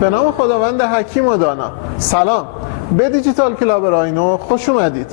به نام خداوند حکیم و دانا. سلام، به دیجیتال کلاب راینو خوش اومدید.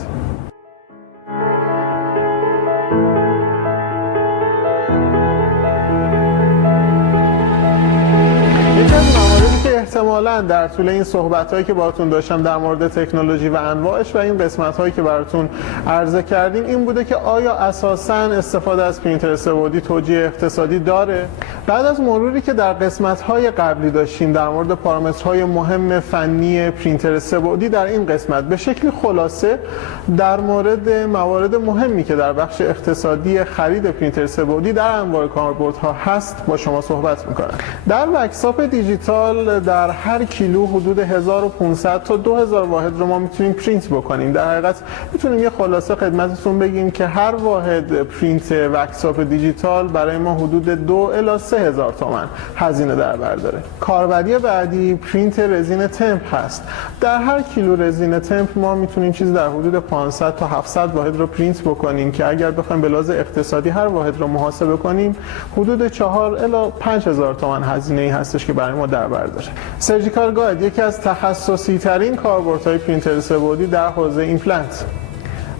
یکی از مواردی که احتمالاً در طول این صحبت‌هایی که باهاتون داشتم در مورد تکنولوژی و انواعش و این قسمت‌هایی که براتون عرضه کردیم این بوده که آیا اساساً استفاده از پرینتر سه‌بعدی توجیه اقتصادی داره؟ بعد از مروری که در قسمت‌های قبلی داشتیم در مورد پارامترهای مهم فنی پرینتر سه‌بعدی، در این قسمت به شکل خلاصه در مورد موارد مهمی که در بخش اقتصادی خرید پرینتر سه‌بعدی در انواع کاربردها هست با شما صحبت می‌کنم. در ورکشاپ دیجیتال در هر کیلو حدود 1500 تا 2000 واحد رو ما میتونیم پرینت بکنیم. در حقیقت میتونیم یه خلاصه خدمتتون بگیم که هر واحد پرینت ورکشاپ دیجیتال برای ما حدود 2 الی 3000 تومان هزینه در بر داره. کاربری بعدی پرینت رزین تمپ هست. در هر کیلو رزین تمپ ما میتونیم چیز در حدود 500 تا 700 واحد رو پرینت بکنیم که اگر بخوایم به لحاظ اقتصادی هر واحد رو محاسبه کنیم حدود 4 الی 5000 تومان هزینه ای هستش که برای ما در بر داره. سرجیکال گاید یکی از تخصصی ترین کاربردهای پرینتر سه‌بعدی در حوزه ایمپلنت.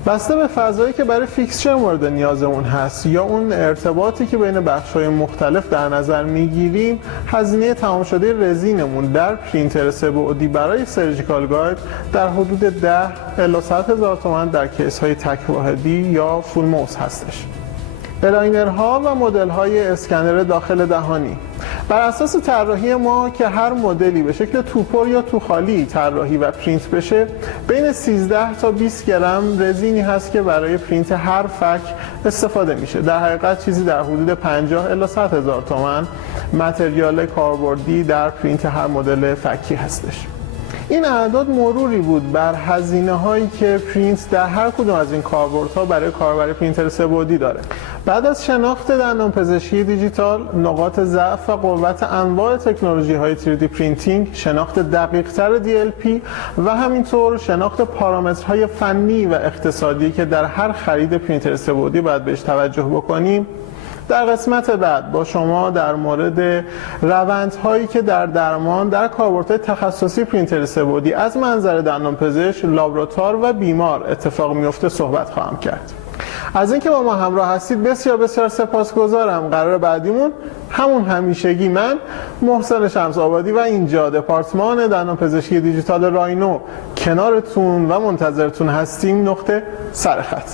بسته به فضایی که برای فیکسچر مورد نیازمون هست یا اون ارتباطی که بین بخش‌های مختلف در نظر میگیریم، هزینه تمام شده رزینمون در پرینتر سه‌بعدی برای سرجیکال گاید در حدود 10 الی 100 هزار تومان در کیس‌های تک واحدی یا فول موس هستش. الاینرها و مدل‌های اسکنر داخل دهانی بر اساس طراحی ما که هر مدلی به شکل توپر یا تو خالی طراحی و پرینت بشه، بین 13 تا 20 گرم رزینی هست که برای پرینت هر فک استفاده میشه. در حقیقت چیزی در حدود 50 الی 100 هزار تومان متریال کاربردی در پرینت هر مدل فکی هستش. این اعداد مروری بود بر هزینه هایی که پرینت در هر کدوم از این کاربردها برای کاربر پرینتر سه‌بعدی داره. بعد از شناخت دندانپزشکی دیجیتال، نقاط ضعف و قوت انواع تکنولوژی های 3D پرینتینگ، شناخت دقیق تر DLP و همینطور شناخت پارامترهای فنی و اقتصادی که در هر خرید پرینتر سه‌بعدی باید بهش توجه بکنیم، در قسمت بعد با شما در مورد روندهایی که در درمان در کاربردهای تخصصی پرینتر سه‌بعدی از منظر دندانپزشک، لابراتوار و بیمار اتفاق میفته صحبت خواهم کرد. از اینکه با ما همراه هستید بسیار بسیار سپاسگزارم. قرار بعدیمون همون همیشگی من محسن شمس آبادی و اینجا دپارتمان دندانپزشکی دیجیتال راینو کنارتون و منتظرتون هستیم. نقطه سرخط.